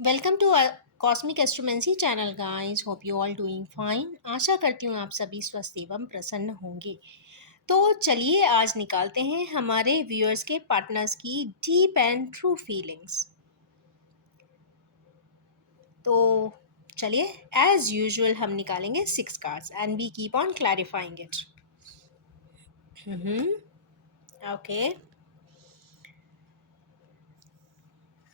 Welcome to cosmic astromancy channel guys. Hope you all doing fine. आशा करती हूँ आप सभी स्वस्थ एवं प्रसन्न होंगे। तो चलिए आज निकालते हैं हमारे व्यूअर्स के पार्टनर्स की डीप एंड ट्रू फीलिंग्स। तो चलिए एज यूजुअल हम निकालेंगे 6 cards and we keep on clarifying it. Okay,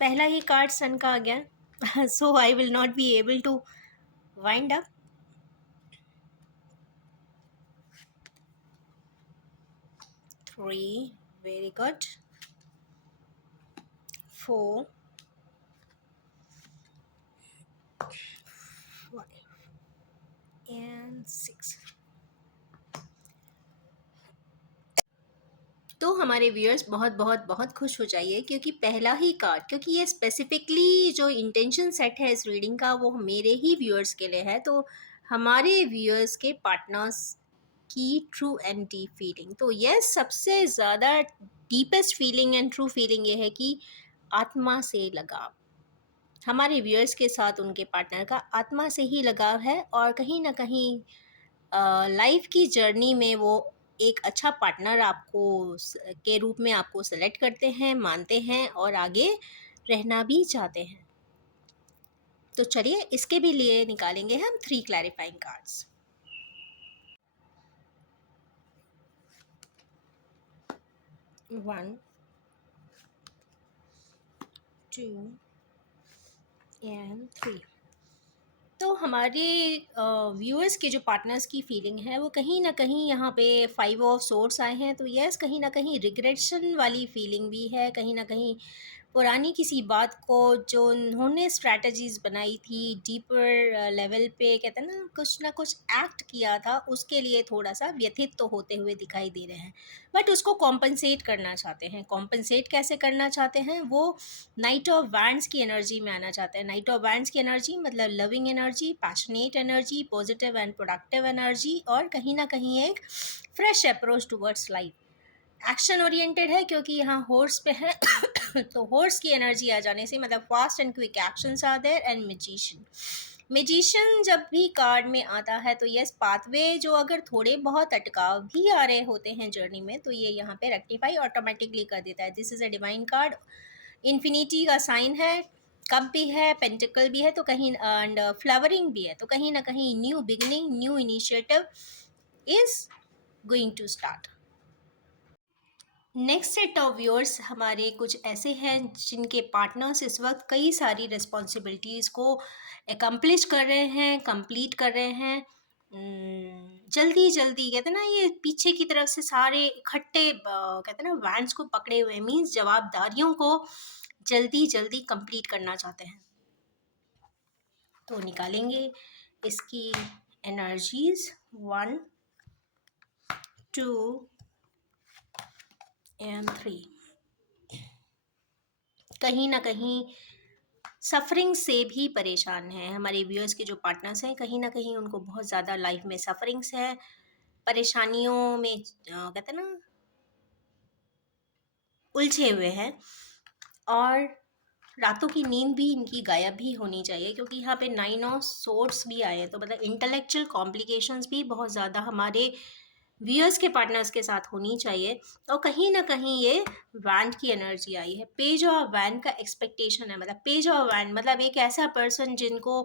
पहला ही कार्ड सन का आ गया। So I will not be able to wind up. 3, very good. 4, 5 and 6। तो हमारे व्यूअर्स बहुत बहुत बहुत खुश हो जाइए क्योंकि पहला ही कार्ड, क्योंकि ये स्पेसिफिकली जो इंटेंशन सेट है इस रीडिंग का वो मेरे ही व्यूअर्स के लिए है। तो हमारे व्यूअर्स के पार्टनर्स की ट्रू एंड डीप फीलिंग, तो ये सबसे ज़्यादा deepest feeling and true feeling ये है कि आत्मा से लगाव। हमारे व्यूअर्स के साथ उनके पार्टनर का आत्मा से ही लगाव है और कहीं ना कहीं लाइफ की जर्नी में वो एक अच्छा पार्टनर आपको के रूप में आपको सेलेक्ट करते हैं, मानते हैं और आगे रहना भी चाहते हैं। तो चलिए इसके भी लिए निकालेंगे हम 3 क्लैरिफाइंग कार्ड्स। 1, 2 एंड 3। तो हमारे व्यूअर्स के जो पार्टनर्स की फीलिंग है वो कहीं ना कहीं यहाँ पे 5 ऑफ सोर्स आए हैं, तो यस कहीं ना कहीं रिग्रेशन वाली फीलिंग भी है। कहीं ना कहीं पुरानी किसी बात को जो उन्होंने स्ट्रैटेजीज बनाई थी डीपर लेवल पे, कहते हैं ना कुछ एक्ट किया था, उसके लिए थोड़ा सा व्यथित तो होते हुए दिखाई दे रहे हैं। बट उसको कॉम्पनसेट करना चाहते हैं। कॉम्पनसेट कैसे करना चाहते हैं? वो नाइट ऑफ वैंड्स की एनर्जी में आना चाहते हैं। नाइट ऑफ वैंड्स की एनर्जी मतलब loving energy, passionate energy, positive and productive energy और कहीं ना कहीं एक fresh approach towards life. Action oriented है क्योंकि यहाँ हॉर्स पे है। तो हॉर्स की एनर्जी आ जाने से मतलब fast and quick actions are there. And magician, magician जब भी कार्ड में आता है तो यस पाथवे जो अगर थोड़े बहुत अटकाव भी आ रहे होते हैं जर्नी में तो ये यहाँ पे रेक्टिफाई ऑटोमेटिकली कर देता है। This is a divine card. Infinity का साइन है, कप भी है, पेंटिकल भी है, तो कहीं एंड फ्लावरिंग भी है, तो कहीं ना कहीं new beginning, new initiative is going to start. Next set of viewers हमारे कुछ ऐसे हैं जिनके पार्टनर्स इस वक्त कई सारी रिस्पॉन्सिबिलिटीज़ को एकम्प्लिश कर रहे हैं, कंप्लीट कर रहे हैं। जल्दी जल्दी कहते हैं ना, ये पीछे की तरफ से सारे इकट्ठे कहते हैं ना वैंड्स को पकड़े हुए, मीन्स जवाबदारियों को जल्दी जल्दी कंप्लीट करना चाहते हैं। तो निकालेंगे इसकी एनर्जीज 1, 2 एंड 3। कहीं ना कहीं सफरिंग से भी परेशान हैं हमारे व्यूअर्स के जो पार्टनर्स हैं। कहीं ना कहीं उनको बहुत ज़्यादा लाइफ में सफरिंग्स है, परेशानियों में कहते हैं ना उलझे हुए हैं। और रातों की नींद भी इनकी गायब भी होनी चाहिए क्योंकि यहाँ पे 9 ऑफ सोर्ड्स भी आए हैं। तो मतलब इंटेलेक्चुअल कॉम्प्लिकेशंस भी बहुत ज़्यादा हमारे व्यूअर्स के पार्टनर्स के साथ होनी चाहिए। और कहीं ना कहीं ये वैंड की एनर्जी आई है। पेज ऑफ वैंड का एक्सपेक्टेशन है, मतलब पेज ऑफ वैंड मतलब एक ऐसा पर्सन जिनको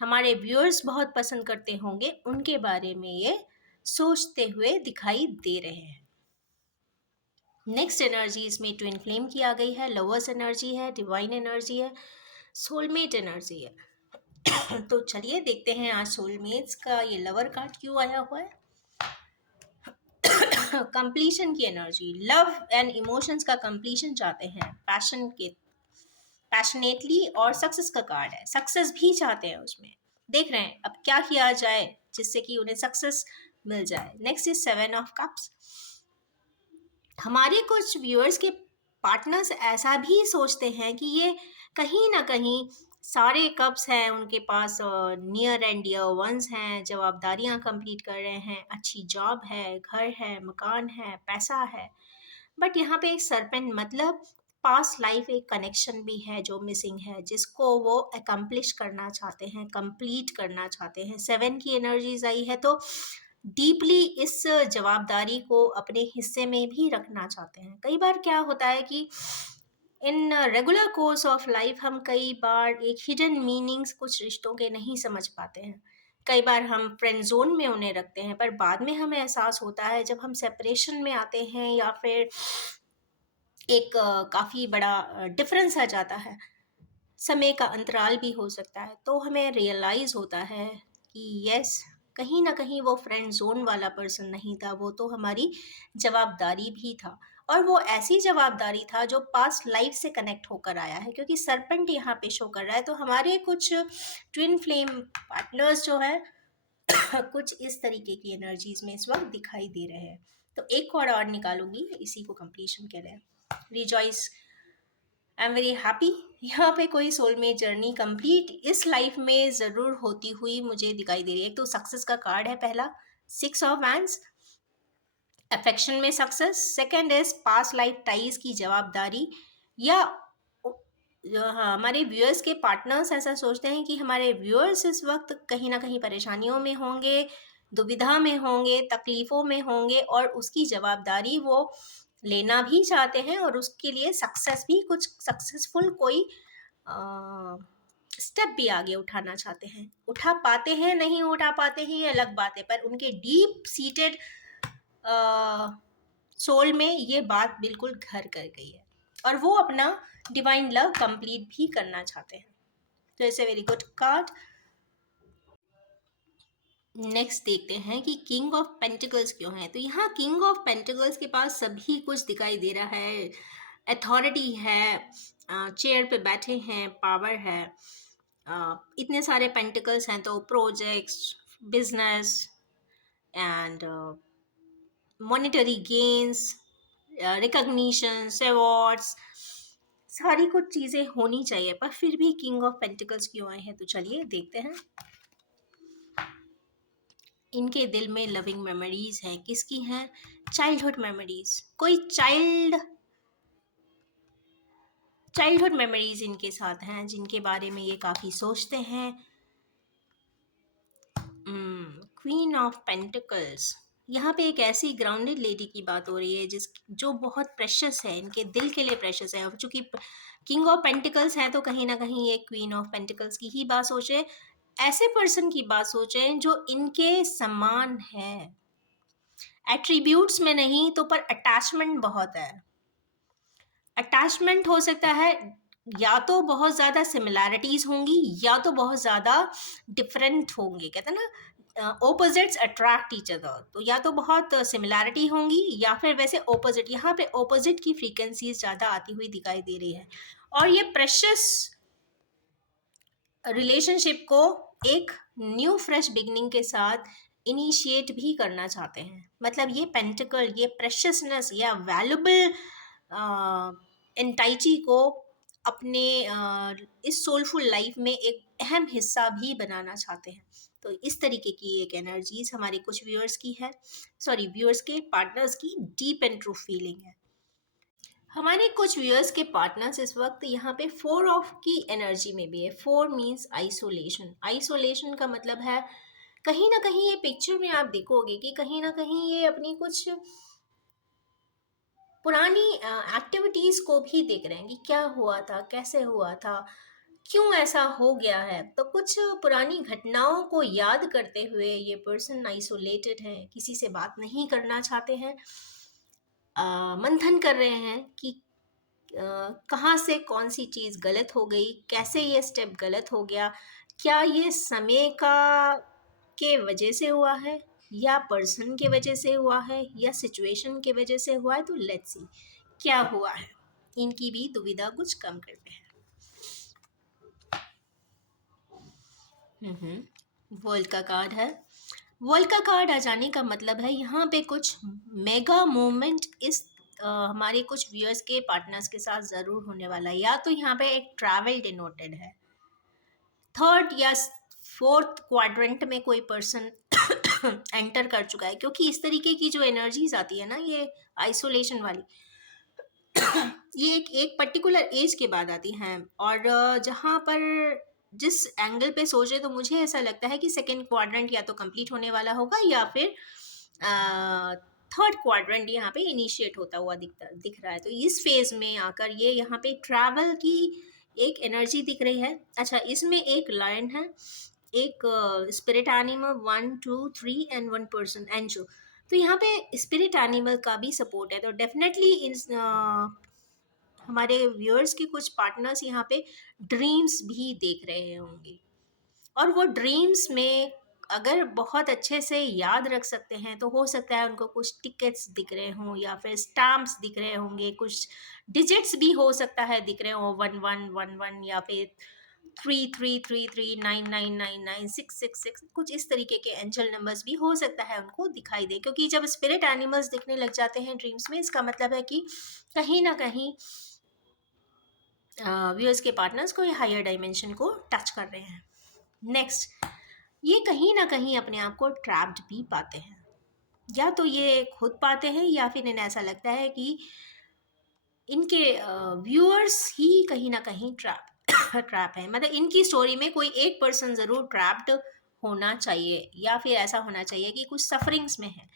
हमारे व्यूअर्स बहुत पसंद करते होंगे, उनके बारे में ये सोचते हुए दिखाई दे रहे हैं। नेक्स्ट एनर्जी इसमें ट्विन फ्लेम की आ गई है, लवर्स एनर्जी है, डिवाइन एनर्जी है, सोलमेट एनर्जी है। तो चलिए देखते हैं आज सोलमेट्स का ये लवर कार्ड क्यों आया हुआ है। कंप्लीशन की एनर्जी, लव एंड इमोशंस का कंप्लीशन चाहते हैं, पैशन के पैशनेटली, और सक्सेस का कार्ड है, सक्सेस भी चाहते हैं उसमें। देख रहे हैं अब क्या किया जाए जिससे कि उन्हें सक्सेस मिल जाए। Next is 7 of cups. हमारे कुछ व्यूअर्स के पार्टनर्स ऐसा भी सोचते हैं कि ये कहीं ना कहीं सारे कप्स हैं उनके पास, नियर एंड डियर वंस हैं, जवाबदारियां कंप्लीट कर रहे हैं, अच्छी जॉब है, घर है, मकान है, पैसा है। बट यहाँ पे एक सरपेंट मतलब पास्ट लाइफ एक कनेक्शन भी है जो मिसिंग है, जिसको वो अकम्प्लिश करना चाहते हैं, कंप्लीट करना चाहते हैं। 7 की एनर्जीज आई है तो डीपली इस जवाबदारी को अपने हिस्से में भी रखना चाहते हैं। कई बार क्या होता है कि in regular course of life हम कई बार एक हिडन मीनिंग्स कुछ रिश्तों के नहीं समझ पाते हैं। कई बार हम फ्रेंड जोन में उन्हें रखते हैं, पर बाद में हमें एहसास होता है जब हम सेपरेशन में आते हैं या फिर एक काफ़ी बड़ा डिफरेंस आ जाता है, समय का अंतराल भी हो सकता है, तो हमें रियलाइज़ होता है कि यस, कहीं ना कहीं वो फ्रेंड जोन वाला पर्सन नहीं था, वो तो हमारी जवाबदारी भी था। और वो ऐसी जवाबदारी था जो पास्ट लाइफ से कनेक्ट होकर आया है, क्योंकि सरपेंट यहाँ पे शो कर रहा है। तो हमारे कुछ ट्विन फ्लेम पार्टनर्स जो है कुछ इस तरीके की एनर्जीज में इस वक्त दिखाई दे रहे हैं। तो एक कार्ड और निकालूंगी इसी को कंप्लीशन के लिए। Rejoice, I am very happy. यहाँ पे कोई सोलमेट जर्नी कंप्लीट इस लाइफ में ज़रूर होती हुई मुझे दिखाई दे रही है। एक तो सक्सेस का कार्ड है पहला, 6 ऑफ वैंड्स, अफेक्शन में success. Second is past life ties की जवाबदारी, या हाँ, हमारे व्यूअर्स के पार्टनर्स ऐसा सोचते हैं कि हमारे व्यूअर्स इस वक्त कहीं ना कहीं परेशानियों में होंगे, दुविधा में होंगे, तकलीफ़ों में होंगे, और उसकी जवाबदारी वो लेना भी चाहते हैं, और उसके लिए सक्सेस भी, कुछ सक्सेसफुल कोई स्टेप भी आगे उठाना चाहते हैं। उठा पाते हैं नहीं उठा पाते हैं ये अलग बात है, पर उनके डीप सीटेड सोल में ये बात बिल्कुल घर कर गई है, और वो अपना डिवाइन लव कंप्लीट भी करना चाहते हैं। तो it's a very good card. Next देखते हैं कि किंग ऑफ पेंटिकल्स क्यों है। तो यहाँ किंग ऑफ पेंटिकल्स के पास सभी कुछ दिखाई दे रहा है। अथॉरिटी है, चेयर पे बैठे हैं, पावर है, इतने सारे पेंटिकल्स हैं, तो projects, business and monetary gains, recognitions, awards, सारी कुछ चीज़ें होनी चाहिए, पर फिर भी किंग ऑफ पेंटिकल्स क्यों आए हैं। तो चलिए देखते हैं। इनके दिल में लविंग मेमोरीज हैं। किसकी हैं? Childhood memories. कोई चाइल्डहुड मेमोरीज इनके साथ हैं, जिनके बारे में ये काफ़ी सोचते हैं। क्वीन ऑफ पेंटिकल्स, यहाँ पे एक ऐसी ग्राउंडेड लेडी की बात हो रही है जो बहुत प्रेशियस है, इनके दिल के लिए प्रेशियस है। और चूंकि किंग ऑफ पेंटिकल्स है तो कहीं ना कहीं ये क्वीन ऑफ पेंटिकल्स की ही बात सोचे, ऐसे पर्सन की बात सोचें जो इनके समान है, एट्रीब्यूट्स में नहीं तो पर अटैचमेंट बहुत है। अटैचमेंट हो सकता है, या तो बहुत ज़्यादा सिमिलैरिटीज़ होंगी या तो बहुत ज़्यादा डिफरेंट होंगे। कहते हैं ना, ऑपोजिट्स अट्रैक्ट ईच अदर। तो या तो बहुत सिमिलैरिटी होंगी या फिर वैसे ऑपोजिट। यहाँ पे ऑपोजिट की फ्रीक्वेंसीज ज़्यादा आती हुई दिखाई दे रही है, और ये प्रेशियस रिलेशनशिप को एक न्यू फ्रेश बिगनिंग के साथ इनिशिएट भी करना चाहते हैं। मतलब ये पेंटिकल, ये प्रेशियसनेस या वैल्यूबल एंटाइटी को अपने इस सोलफुल लाइफ में एक अहम हिस्सा भी बनाना चाहते हैं। तो इस तरीके की एक एनर्जीज हमारे कुछ व्यूअर्स की है, सॉरी व्यूअर्स के पार्टनर्स की डीप एंड ट्रू फीलिंग है। हमारे कुछ व्यूअर्स के पार्टनर्स इस वक्त यहाँ पे 4 ऑफ की एनर्जी में भी है। 4 मीन्स आइसोलेशन। आइसोलेशन का मतलब है कहीं ना कहीं, ये पिक्चर में आप देखोगे कि कहीं ना कहीं ये अपनी कुछ पुरानी एक्टिविटीज़ को भी देख रहे हैं कि क्या हुआ था, कैसे हुआ था, क्यों ऐसा हो गया है। तो कुछ पुरानी घटनाओं को याद करते हुए ये पर्सन आइसोलेटेड है, किसी से बात नहीं करना चाहते हैं, मंथन कर रहे हैं कि कहाँ से कौन सी चीज़ गलत हो गई, कैसे ये स्टेप गलत हो गया, क्या ये समय का के वजह से हुआ है, या पर्सन के वजह से हुआ है, या सिचुएशन के वजह से हुआ है। तो लेट्स सी क्या हुआ है। इनकी भी दुविधा कुछ कम करते हैं। वर्ल्ड का कार्ड है। वर्ल्ड का कार्ड आ जाने का मतलब है यहाँ पे कुछ मेगा मूवमेंट इस हमारे कुछ व्यूअर्स के पार्टनर्स के साथ ज़रूर होने वाला है। या तो यहाँ पे एक ट्रैवल डिनोटेड है, थर्ड या फोर्थ क्वाड्रेंट में कोई पर्सन एंटर कर चुका है, क्योंकि इस तरीके की जो एनर्जीज आती है ना, ये आइसोलेशन वाली, ये एक पर्टिकुलर एज के बाद आती हैं, और जहाँ पर जिस एंगल पे सोचे तो मुझे ऐसा लगता है कि सेकंड क्वाड्रेंट या तो कंप्लीट होने वाला होगा या फिर थर्ड क्वाड्रेंट यहाँ पे इनिशिएट होता हुआ दिख रहा है। तो इस फेज में आकर ये यहाँ पे ट्रैवल की एक एनर्जी दिख रही है। अच्छा, इसमें एक लायन है, एक spirit animal, 1 2 3 and 1 person angel. तो यहाँ पे स्पिरिट एनिमल का भी सपोर्ट है, तो डेफिनेटली इन हमारे व्यूअर्स के कुछ पार्टनर्स यहाँ पे ड्रीम्स भी देख रहे होंगे, और वो ड्रीम्स में अगर बहुत अच्छे से याद रख सकते हैं तो हो सकता है उनको कुछ टिकट्स दिख रहे हों या फिर स्टैम्प्स दिख रहे होंगे, कुछ डिजिट्स भी हो सकता है दिख रहे हों, 1111 या फिर 3333 9999 666, कुछ इस तरीके के एंजल नंबर्स भी हो सकता है उनको दिखाई दे, क्योंकि जब स्पिरिट एनिमल्स दिखने लग जाते हैं ड्रीम्स में, इसका मतलब है कि कहीं ना कहीं व्यूअर्स के पार्टनर्स को ये हायर डायमेंशन को टच कर रहे हैं। नेक्स्ट, ये कहीं ना कहीं अपने आप को ट्रैप्ड भी पाते हैं, या तो ये खुद पाते हैं या फिर इन्हें ऐसा लगता है कि इनके व्यूअर्स ही कहीं ना कहीं ट्रैप है। मतलब इनकी स्टोरी में कोई एक पर्सन ज़रूर ट्रैप्ड होना चाहिए, या फिर ऐसा होना चाहिए कि कुछ सफरिंग्स में है।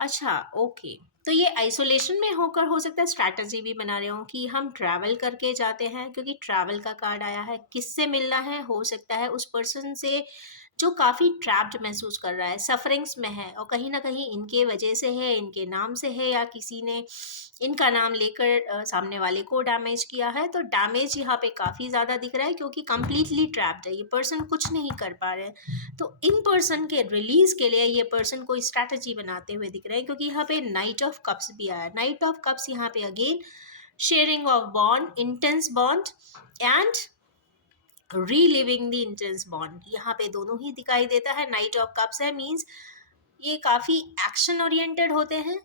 अच्छा, ओके, तो ये आइसोलेशन में होकर हो सकता है स्ट्रैटेजी भी बना रहे हो कि हम ट्रैवल करके जाते हैं, क्योंकि ट्रैवल का कार्ड आया है। किससे मिलना है? हो सकता है उस पर्सन से जो काफ़ी ट्रैप्ड महसूस कर रहा है, सफरिंग्स में है, और कहीं ना कहीं इनके वजह से है, इनके नाम से है, या किसी ने इनका नाम लेकर सामने वाले को डैमेज किया है। तो डैमेज यहाँ पे काफ़ी ज़्यादा दिख रहा है, क्योंकि कंप्लीटली ट्रैप्ड है, ये पर्सन कुछ नहीं कर पा रहे हैं। तो इन पर्सन के रिलीज के लिए ये पर्सन कोई स्ट्रैटेजी बनाते हुए दिख रहे हैं, क्योंकि यहाँ पे नाइट ऑफ कप्स भी आया है। नाइट ऑफ कप्स यहाँ पे again sharing of bond, intense bond and reliving the intense bond, यहाँ पे दोनों ही दिखाई देता है। नाइट ऑफ कप्स है मीन्स ये काफ़ी एक्शन ओरिएंटेड होते हैं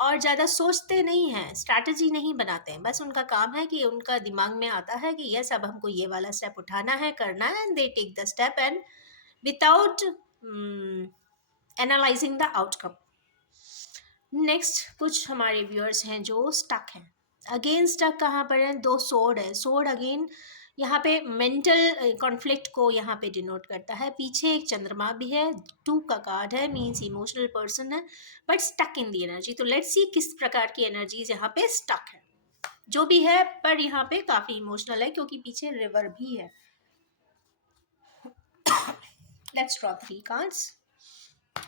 और ज़्यादा सोचते नहीं हैं, स्ट्रैटेजी नहीं बनाते हैं। बस उनका काम है कि उनका दिमाग में आता है कि यस अब हमको ये वाला स्टेप उठाना है, करना है, and they take the step and without analysing the outcome. Next, कुछ हमारे व्यूअर्स हैं जो स्टक हैं। अगेन स्टक कहाँ पर है? 2 सोर्ड है। सोर्ड अगेन यहाँ पे मेंटल कॉन्फ्लिक्ट को यहाँ पे डिनोट करता है। पीछे एक चंद्रमा भी है, 2 का कार्ड है, मीन्स इमोशनल पर्सन है but stuck in the energy. तो लेट्स सी किस प्रकार की एनर्जीज यहाँ पे स्टक है। जो भी है, पर यहाँ पे काफ़ी इमोशनल है क्योंकि पीछे रिवर भी है। Let's draw 3 cards.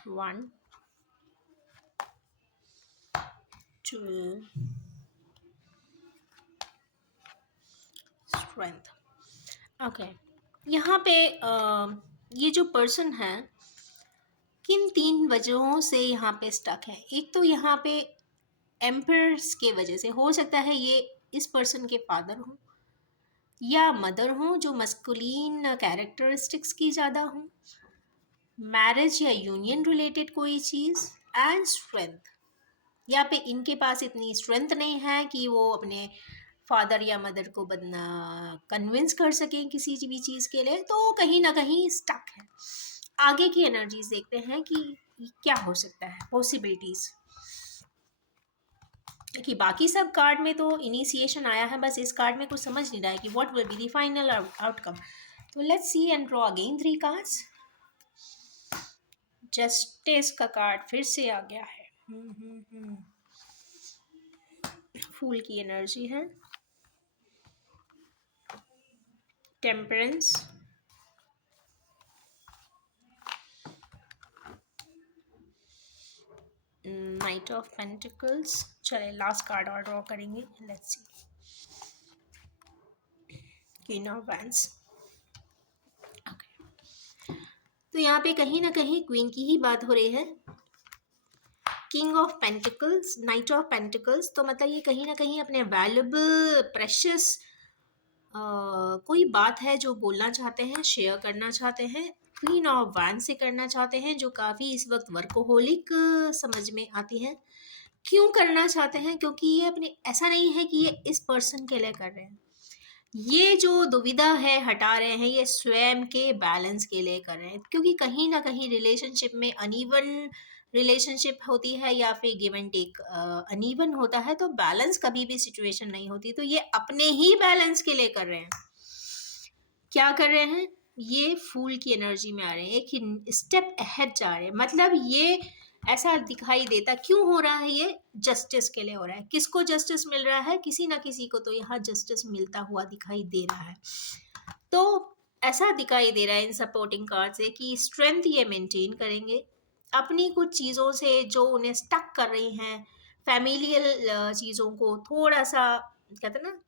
1 2 strength. Okay, यहाँ पे ये जो पर्सन है किन 3 वजहों से यहाँ पे स्टक है। एक तो यहाँ पे एम्परर्स के वजह से हो सकता है ये इस पर्सन के फादर हों या मदर हों जो मस्कुलिन कैरेक्टरिस्टिक्स की ज़्यादा हों, मैरिज या यूनियन रिलेटेड कोई चीज़, एंड स्ट्रेंथ। यहाँ पे इनके पास इतनी स्ट्रेंथ नहीं है कि वो अपने फादर या मदर को कन्विंस कर सकें किसी भी चीज़ के लिए, तो कहीं ना कहीं स्टक है। आगे की एनर्जीज देखते हैं कि क्या हो सकता है, पॉसिबिलिटीज। कि बाकी सब कार्ड में तो इनिशिएशन आया है, बस इस कार्ड में कुछ समझ नहीं रहा है कि what will be the final outcome. तो let's see and draw again 3 cards. Justice का कार्ड फिर से आ गया है। फूल की एनर्जी है, टेम्परेंस, नाइट ऑफ पेंटिकल्स। चले लास्ट कार्ड और ड्रॉ करेंगे, let's see. Queen of wands. तो यहाँ पे कहीं ना कहीं क्वीन की ही बात हो रही है। King of pentacles, night of pentacles, तो मतलब ये कहीं ना कहीं अपने वैल्यूबल प्रेशियस कोई बात है जो बोलना चाहते हैं, शेयर करना चाहते हैं, क्वीन ऑफ वैंड से करना चाहते हैं, जो काफ़ी इस वक्त वर्कोहोलिक समझ में आती हैं। क्यों करना चाहते हैं? क्योंकि ये अपने, ऐसा नहीं है कि ये इस पर्सन के लिए कर रहे हैं, ये जो दुविधा है हटा रहे हैं, ये स्वयं के बैलेंस के लिए कर रहे हैं, क्योंकि कहीं ना कहीं रिलेशनशिप में अनइवन रिलेशनशिप होती है या फिर गिव एंड टेक अनइवन होता है, तो बैलेंस कभी भी सिचुएशन नहीं होती। तो ये अपने ही बैलेंस के लिए कर रहे हैं। क्या कर रहे हैं? ये फूल की एनर्जी में आ रहे हैं, एक स्टेप अहेड जा रहे हैं। मतलब ये ऐसा दिखाई देता क्यों हो रहा है? ये जस्टिस के लिए हो रहा है। किसको जस्टिस मिल रहा है? किसी ना किसी को तो यहाँ जस्टिस मिलता हुआ दिखाई दे रहा है। तो ऐसा दिखाई दे रहा है इन सपोर्टिंग कार्ड से कि स्ट्रेंथ ये मेंटेन करेंगे अपनी कुछ चीज़ों से जो उन्हें स्टक कर रही हैं, फैमिलियल चीज़ों को थोड़ा सा कहते हैं ना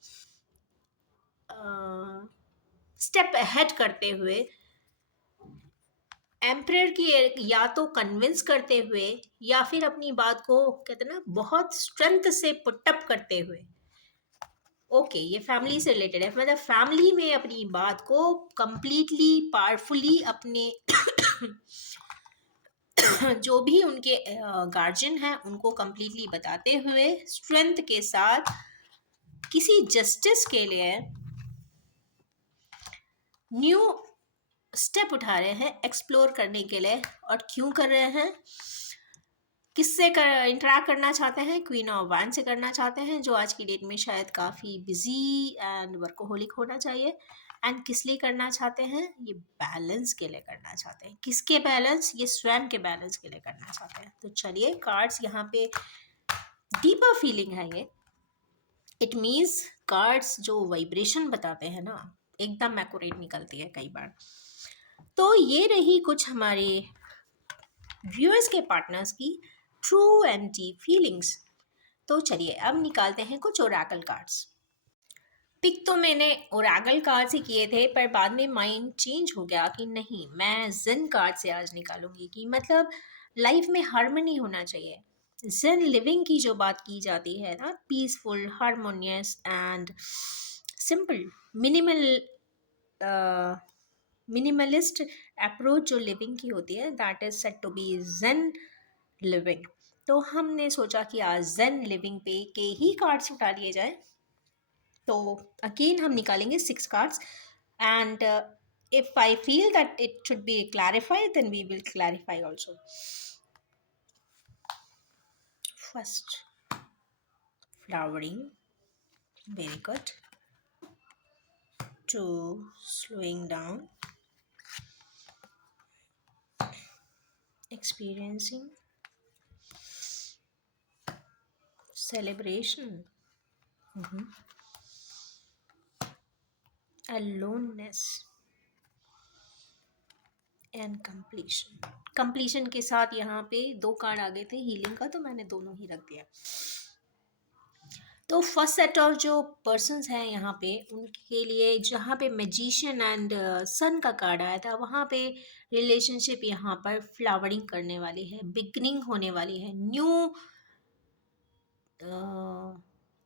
स्टेप अहेड करते हुए, एम्परर की या तो कन्विंस करते हुए या फिर अपनी बात को कहते हैं ना बहुत स्ट्रेंथ से पुटअप करते हुए। ओके, ये फैमिली से रिलेटेड है, मतलब फैमिली में अपनी बात को कंप्लीटली पावरफुली अपने जो भी उनके गार्जियन हैं उनको कंप्लीटली बताते हुए स्ट्रेंथ के साथ किसी जस्टिस के लिए न्यू स्टेप उठा रहे हैं एक्सप्लोर करने के लिए। और क्यों कर रहे हैं? किससे इंटरेक्ट करना चाहते हैं? क्वीन ऑफ वैंड से करना चाहते हैं, जो आज की डेट में शायद काफ़ी बिजी एंड वर्कोहोलिक होना चाहिए। एंड किस लिए करना चाहते हैं? ये बैलेंस के लिए करना चाहते हैं। किसके बैलेंस? ये स्वयं के बैलेंस के लिए करना चाहते हैं। तो चलिए, कार्ड्स यहाँ पे डीपर फीलिंग है ये। इट मीन्स कार्ड्स जो वाइब्रेशन बताते हैं ना, एकदम एक्यूरेट निकलती है कई बार। तो ये रही कुछ हमारे व्यूअर्स के पार्टनर्स की ट्रू एंड डीप फीलिंग्स। तो चलिए अब निकालते हैं कुछ ओरेकल कार्ड्स। पिक तो मैंने ओरेकल कार्ड से किए थे, पर बाद में माइंड चेंज हो गया कि नहीं, मैं जिन कार्ड से आज निकालूंगी। कि मतलब लाइफ में हार्मनी होना चाहिए। जिन लिविंग की जो बात की जाती है ना, peaceful, harmonious and simple, minimal, minimalist approach जो लिविंग की होती है, that is set to be Zen living. तो हमने सोचा कि आज जेन लिविंग पे के ही कार्ड्स उठा लिए जाए। तो अगेन हम निकालेंगे 6 cards and if I feel that it should be clarified, then we will clarify also. First, flowering, very good. 2, slowing down, experiencing, celebration, aloneness and completion. Completion के साथ यहाँ पे 2 कार्ड आ गए थे हीलिंग का, तो मैंने दोनों ही रख दिया। तो फर्स्ट सेट ऑफ जो पर्सन्स हैं यहाँ पे, उनके लिए जहाँ पे मैजिशियन एंड सन का कार्ड आया था, वहाँ पे रिलेशनशिप यहाँ पर फ्लावरिंग करने वाली है, बिगनिंग होने वाली है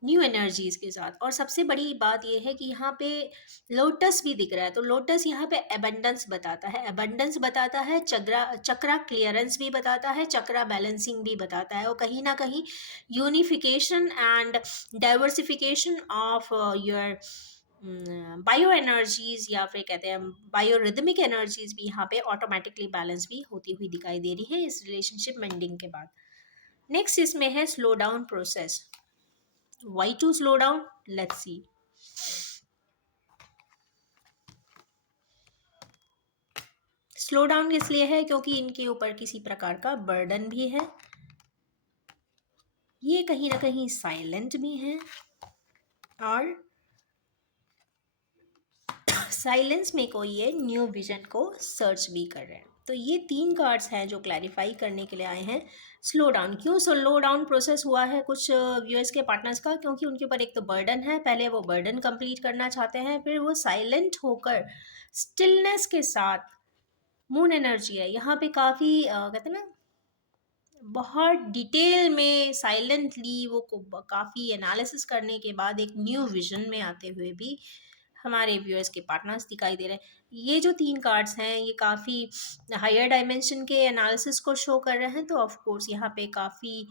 न्यू एनर्जीज के साथ। और सबसे बड़ी बात यह है कि यहाँ पे लोटस भी दिख रहा है। तो लोटस यहाँ पे एबंडेंस बताता है, एबंडेंस बताता है, चक्रा क्लियरेंस भी बताता है, चक्रा बैलेंसिंग भी बताता है, और कहीं ना कहीं unification and diversification of your bio energies, या फिर कहते हैं बायो रिदमिक एनर्जीज भी यहाँ पे ऑटोमेटिकली बैलेंस भी होती हुई दिखाई दे रही है इस रिलेशनशिप मेंडिंग के बाद। नेक्स्ट इसमें है slow down process. Why to slow down? Let's see. Slow down इसलिए है क्योंकि इनके ऊपर किसी प्रकार का बर्डन भी है, ये कहीं ना कहीं साइलेंट भी हैं, और साइलेंस में कोई ये न्यू विजन को सर्च भी कर रहे हैं। तो ये 3 कार्ड्स हैं जो क्लैरिफाई करने के लिए आए हैं स्लो डाउन। क्यों स्लो डाउन प्रोसेस हुआ है कुछ व्यूअर्स के पार्टनर्स का? क्योंकि उनके ऊपर एक तो बर्डन है, पहले वो बर्डन कंप्लीट करना चाहते हैं, फिर वो साइलेंट होकर स्टिलनेस के साथ, मून एनर्जी है यहाँ पे काफ़ी कहते हैं ना बहुत डिटेल में साइलेंटली वो काफ़ी एनालिसिस करने के बाद एक न्यू विजन में आते हुए भी हमारे व्यूअर्स के पार्टनर्स दिखाई दे रहे हैं। ये जो 3 कार्ड्स हैं ये काफ़ी हायर डायमेंशन के एनालिसिस को शो कर रहे हैं। तो ऑफ कोर्स यहाँ पे काफ़ी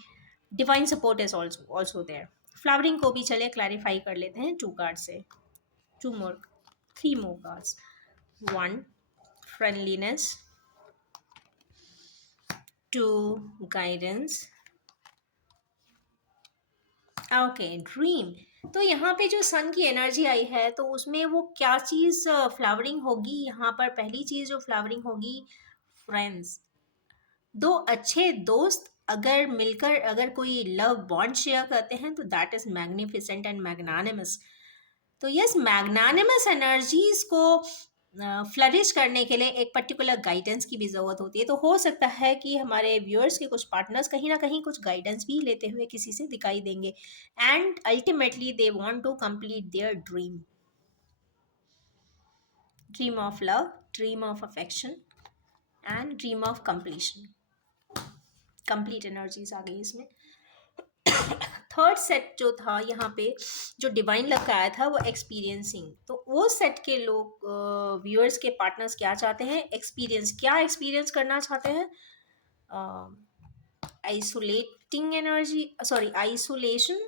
divine support is also there. Flowering को भी चलिए क्लैरिफाई कर लेते हैं 2 कार्ड से। 3 more cards. 1, friendliness, two guidance. Okay, dream. तो यहाँ पे जो सन की एनर्जी आई है तो उसमें वो क्या चीज़ फ्लावरिंग होगी, यहाँ पर पहली चीज़ जो फ्लावरिंग होगी, फ्रेंड्स। दो अच्छे दोस्त अगर मिलकर अगर कोई लव बॉन्ड शेयर करते हैं तो that is magnificent and magnanimous. तो यस, मैग्नानिमस एनर्जीज को फ्लरिश करने के लिए एक पर्टिकुलर गाइडेंस की भी ज़रूरत होती है। तो हो सकता है कि हमारे व्यूअर्स के कुछ पार्टनर्स कहीं ना कहीं कुछ गाइडेंस भी लेते हुए किसी से दिखाई देंगे, and ultimately they want to complete their dream, dream of love, dream of affection and dream of completion. Complete energies आ गई इसमें। थर्ड सेट जो था यहाँ पे, जो डिवाइन लव का आया था, वो एक्सपीरियंसिंग। तो वो सेट के लोग, व्यूअर्स के पार्टनर्स क्या चाहते हैं, एक्सपीरियंस। क्या एक्सपीरियंस करना चाहते हैं? Isolating energy, sorry, isolation,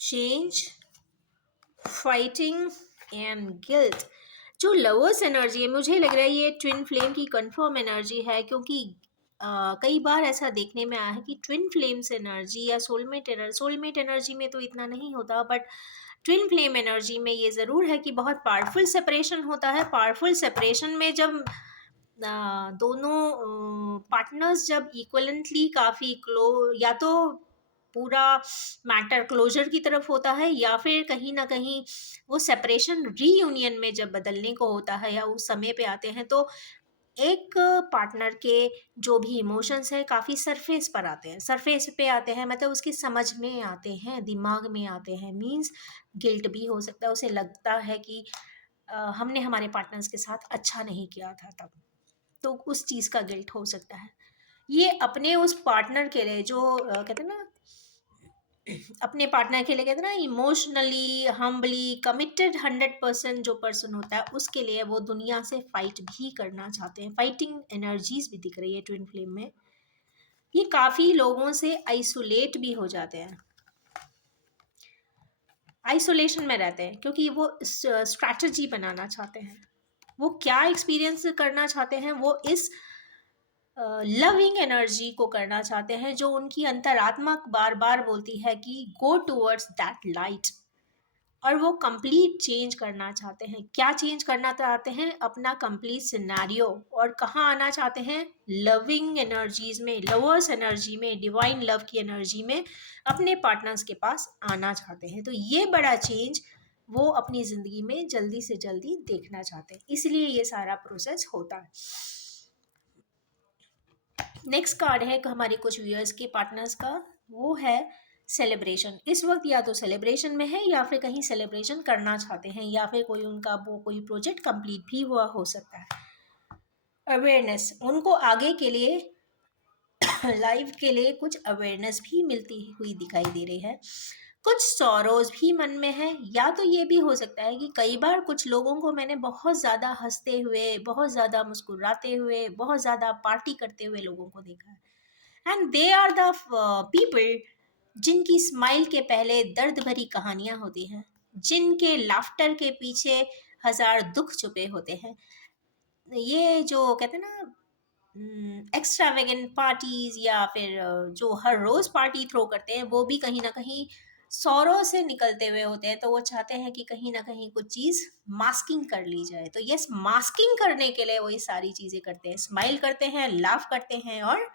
change, fighting and guilt. जो लवर्स एनर्जी है, मुझे लग रहा है ये ट्विन फ्लेम की कंफर्म एनर्जी है, क्योंकि कई बार ऐसा देखने में आया है कि ट्विन फ्लेम्स एनर्जी या सोलमेट एनर्जी में तो इतना नहीं होता, बट ट्विन फ्लेम एनर्जी में ये ज़रूर है कि बहुत पावरफुल सेपरेशन होता है। पावरफुल सेपरेशन में जब दोनों पार्टनर्स जब इक्वलेंटली काफ़ी या तो पूरा मैटर क्लोजर की तरफ होता है, या फिर कहीं ना कहीं वो सेपरेशन रीयूनियन में जब बदलने को होता है या उस समय पे आते हैं, तो एक पार्टनर के जो भी इमोशंस है काफ़ी सरफेस पर आते हैं, सरफेस पे आते हैं, मतलब उसकी समझ में आते हैं, दिमाग में आते हैं। मींस गिल्ट भी हो सकता है, उसे लगता है कि हमने हमारे पार्टनर्स के साथ अच्छा नहीं किया था तब, तो उस चीज़ का गिल्ट हो सकता है। ये अपने उस पार्टनर के लिए जो कहते हैं ना, अपने पार्टनर के लिए कहते हैं ना, इमोशनली हम्बली कमिटेड 100% जो पर्सन होता है, उसके लिए वो दुनिया से फाइट भी करना चाहते हैं। फाइटिंग एनर्जीज भी दिख रही है ट्विन फ्लेम में। ये काफ़ी लोगों से आइसोलेट भी हो जाते हैं, आइसोलेशन में रहते हैं, क्योंकि वो स्ट्रैटेजी बनाना चाहते हैं। वो क्या एक्सपीरियंस करना चाहते हैं, वो इस लविंग एनर्जी को करना चाहते हैं, जो उनकी अंतरात्मा बार बार बोलती है कि गो टूवर्ड्स दैट लाइट। और वो कंप्लीट चेंज करना चाहते हैं। क्या चेंज करना चाहते हैं? अपना कंप्लीट सिनेरियो। और कहाँ आना चाहते हैं? लविंग एनर्जीज में, लवर्स एनर्जी में, डिवाइन लव की एनर्जी में अपने पार्टनर्स के पास आना चाहते हैं। तो ये बड़ा चेंज वो अपनी ज़िंदगी में जल्दी से जल्दी देखना चाहते हैं, इसलिए ये सारा प्रोसेस होता है। नेक्स्ट कार्ड है हमारे कुछ व्यूअर्स के पार्टनर्स का, वो है सेलिब्रेशन। इस वक्त या तो सेलिब्रेशन में है, या फिर कहीं सेलिब्रेशन करना चाहते हैं, या फिर कोई उनका वो कोई प्रोजेक्ट कंप्लीट भी हुआ हो सकता है। अवेयरनेस, उनको आगे के लिए लाइफ के लिए कुछ अवेयरनेस भी मिलती हुई दिखाई दे रही है। कुछ सॉरोज भी मन में है, या तो ये भी हो सकता है कि कई बार कुछ लोगों को मैंने बहुत ज़्यादा हंसते हुए, बहुत ज़्यादा मुस्कुराते हुए, बहुत ज़्यादा पार्टी करते हुए लोगों को देखा है, and they are the people जिनकी स्माइल के पहले दर्द भरी कहानियां होती हैं, जिनके लाफ्टर के पीछे हजार दुख छुपे होते हैं। ये जो कहते हैं ना, एक्स्ट्रावेगेंट पार्टीज, या फिर जो हर रोज पार्टी थ्रो करते हैं, वो भी कहीं ना कहीं सौरों से निकलते हुए होते हैं। तो वो चाहते हैं कि कहीं ना कहीं कुछ चीज़ मास्किंग कर ली जाए। तो यस, मास्किंग करने के लिए वो ये सारी चीज़ें करते हैं, स्माइल करते हैं, लाफ करते हैं, और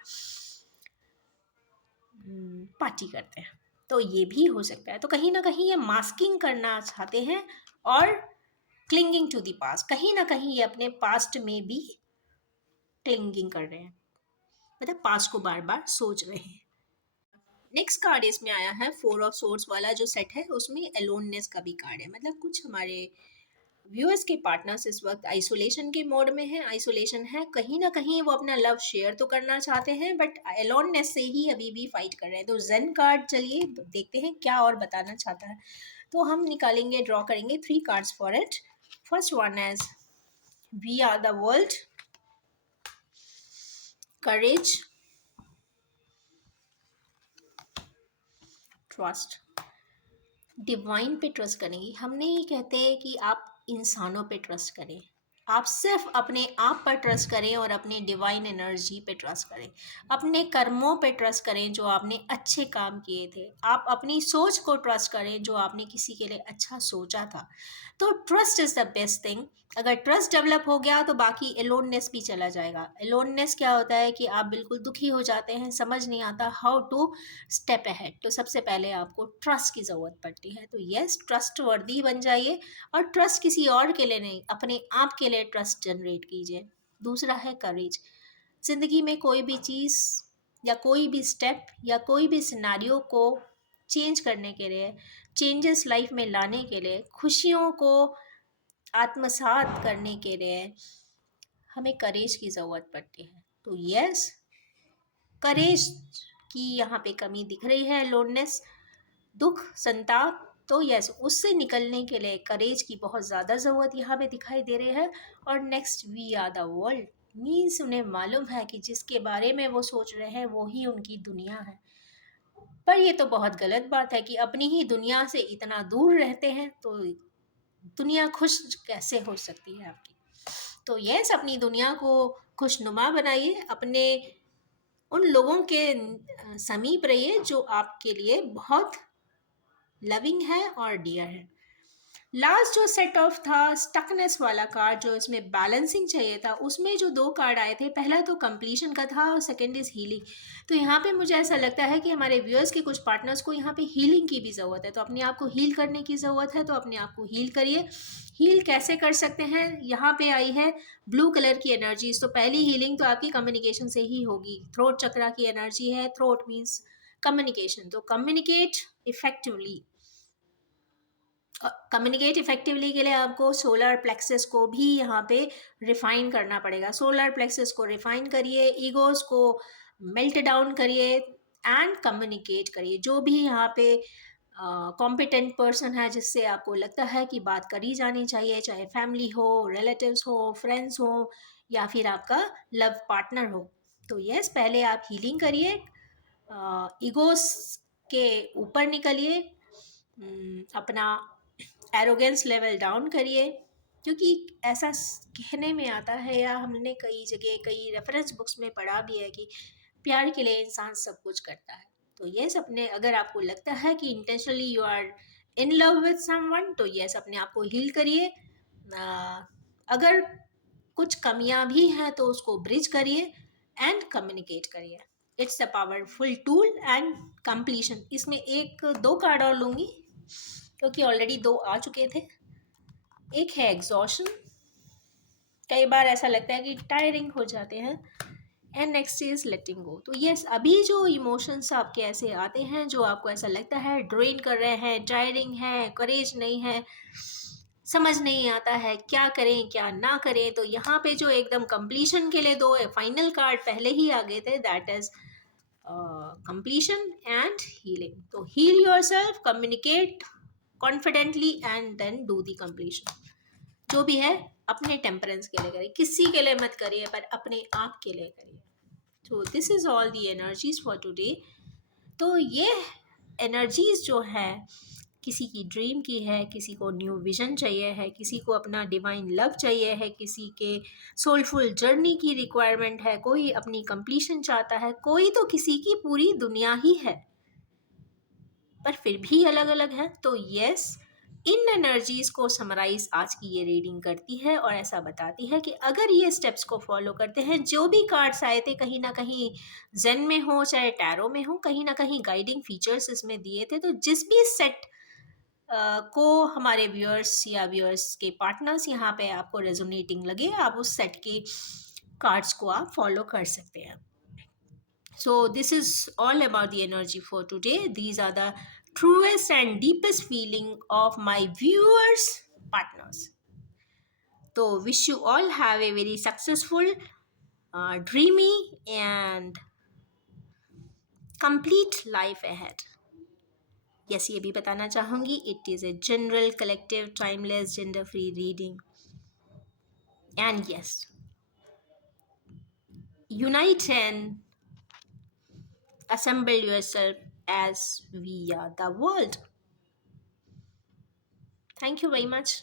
पार्टी करते हैं। तो ये भी हो सकता है। तो कहीं ना कहीं ये मास्किंग करना चाहते हैं, और क्लिंगिंग टू द पास्ट, कहीं ना कहीं ये अपने पास्ट में भी क्लिंगिंग कर रहे हैं, मतलब पास्ट को बार बार सोच रहे हैं। नेक्स्ट कार्ड इसमें आया है 4 ऑफ सोर्ड्स वाला जो सेट है, उसमें एलोननेस का भी कार्ड है। मतलब कुछ हमारे व्यूअर्स के पार्टनर्स इस वक्त आइसोलेशन के मोड में है। आइसोलेशन है, कहीं ना कहीं वो अपना लव शेयर तो करना चाहते हैं, बट एलोननेस से ही अभी भी फाइट कर रहे हैं। तो जेन कार्ड, चलिए देखते हैं क्या और बताना चाहता है। तो हम निकालेंगे, ड्रॉ करेंगे 3 cards for it. First one as we are the world, courage, trust. Divine पे ट्रस्ट करेंगी। हम नहीं कहते कि आप इंसानों पे ट्रस्ट करें, आप सिर्फ अपने आप पर ट्रस्ट करें और अपने डिवाइन एनर्जी पे ट्रस्ट करें, अपने कर्मों पे ट्रस्ट करें जो आपने अच्छे काम किए थे, आप अपनी सोच को ट्रस्ट करें जो आपने किसी के लिए अच्छा सोचा था। तो trust is the best thing. अगर ट्रस्ट डेवलप हो गया तो बाकी एलोननेस भी चला जाएगा। एलोननेस क्या होता है कि आप बिल्कुल दुखी हो जाते हैं, समझ नहीं आता हाउ टू स्टेप अहेड। तो सबसे पहले आपको ट्रस्ट की ज़रूरत पड़ती है। तो यस, ट्रस्ट वर्दी बन जाइए, और ट्रस्ट किसी और के लिए नहीं, अपने आप के लिए ट्रस्ट जनरेट कीजिए। दूसरा है करेज। ज़िंदगी में कोई भी चीज़ या कोई भी स्टेप या कोई भी सिनेरियो को चेंज करने के लिए, चेंजेस लाइफ में लाने के लिए, खुशियों को आत्मसात करने के लिए हमें करेज की ज़रूरत पड़ती है। तो यस, करेज की यहाँ पे कमी दिख रही है, लोननेस, दुख, संताप। तो यस, उससे निकलने के लिए करेज की बहुत ज़्यादा ज़रूरत यहाँ पे दिखाई दे रही है। और next, we are the world, means उन्हें मालूम है कि जिसके बारे में वो सोच रहे हैं वो ही उनकी दुनिया है। पर ये तो बहुत गलत बात है कि अपनी ही दुनिया से इतना दूर रहते हैं, तो दुनिया खुश कैसे हो सकती है आपकी। तो यस, अपनी दुनिया को खुशनुमा बनाइए, अपने उन लोगों के समीप रहिए जो आपके लिए बहुत लविंग है और डियर है। लास्ट जो सेट ऑफ था स्टकनेस वाला कार्ड, जो इसमें बैलेंसिंग चाहिए था, उसमें जो दो कार्ड आए थे, पहला तो कंप्लीशन का था और सेकंड इज हीलिंग। तो यहाँ पे मुझे ऐसा लगता है कि हमारे व्यूअर्स के कुछ पार्टनर्स को यहाँ पे हीलिंग की भी ज़रूरत है। तो अपने आप को हील करने की ज़रूरत है, तो अपने आप को हील करिए। हील कैसे कर सकते हैं, यहाँ पे आई है ब्लू कलर की एनर्जीज। तो पहली हीलिंग तो आपकी कम्युनिकेशन से ही होगी। थ्रोट चक्रा की एनर्जी है, थ्रोट मीन्स कम्युनिकेशन। तो कम्युनिकेट इफेक्टिवली, कम्युनिकेट इफेक्टिवली के लिए आपको सोलर प्लेक्सस को भी यहाँ पे रिफाइन करना पड़ेगा। सोलर प्लेक्सस को रिफाइन करिए, ईगोस को मेल्ट डाउन करिए एंड कम्युनिकेट करिए। जो भी यहाँ पे कॉम्पिटेंट पर्सन है जिससे आपको लगता है कि बात करी जानी चाहिए, चाहे फैमिली हो, रिलेटिव्स हो, फ्रेंड्स हो, या फिर आपका लव पार्टनर हो। तो यस, पहले आप हीलिंग करिए, ईगोस के ऊपर निकलिए, अपना एरोगेंस लेवल डाउन करिए। क्योंकि ऐसा कहने में आता है, या हमने कई जगह कई रेफरेंस बुक्स में पढ़ा भी है, कि प्यार के लिए इंसान सब कुछ करता है। तो यस, अपने, अगर आपको लगता है कि intentionally you are in love with someone, तो यस, अपने आप को हील करिए। अगर कुछ कमियां भी हैं तो उसको ब्रिज करिए एंड कम्युनिकेट करिए। It's a powerful tool and completion. इसमें एक दो कार्ड और लूँगी क्योंकि ऑलरेडी दो आ चुके थे। एक है एग्जॉशन, कई बार ऐसा लगता है कि टायरिंग हो जाते हैं। एंड नेक्स्ट इज लेटिंग गो। तो यस, अभी जो इमोशंस आपके ऐसे आते हैं जो आपको ऐसा लगता है ड्रेन कर रहे हैं, टायरिंग है, करेज नहीं है, समझ नहीं आता है क्या करें क्या ना करें, तो यहाँ पे जो एकदम कंप्लीशन के लिए दो फाइनल कार्ड पहले ही आ गए थे, that is completion and healing. तो heal yourself, communicate confidently and then do the completion. जो भी है अपने टेम्परेंस के लिए करिए, किसी के लिए मत करिए, पर अपने आप के लिए करिए। तो this is all the energies for today. तो ये एनर्जीज जो है, किसी की ड्रीम की है, किसी को न्यू विजन चाहिए है, किसी को अपना डिवाइन लव चाहिए है, किसी के सोलफुल जर्नी की रिक्वायरमेंट है, कोई अपनी कंप्लीशन चाहता है, कोई तो किसी की पूरी दुनिया ही है, पर फिर भी अलग अलग है। तो यस, इन एनर्जीज को समराइज आज की ये रीडिंग करती है और ऐसा बताती है कि अगर ये स्टेप्स को फॉलो करते हैं, जो भी कार्ड्स आए थे कहीं ना कहीं जेन में हो चाहे टैरो में हो, कहीं ना कहीं गाइडिंग फीचर्स इसमें दिए थे। तो जिस भी सेट को हमारे व्यूअर्स या व्यूअर्स के पार्टनर्स यहाँ पे आपको रेजोनेटिंग लगे, आप उस सेट के कार्ड्स को आप फॉलो कर सकते हैं। So this is all about the energy for today. These are the truest and deepest feeling of my viewers partners. So wish you all have a very successful, dreamy and complete life ahead. Yes, ये भी बताना चाहूँगी, it is a general, collective, timeless, gender free reading. And yes, unite and assemble yourself as we are the world. Thank you very much.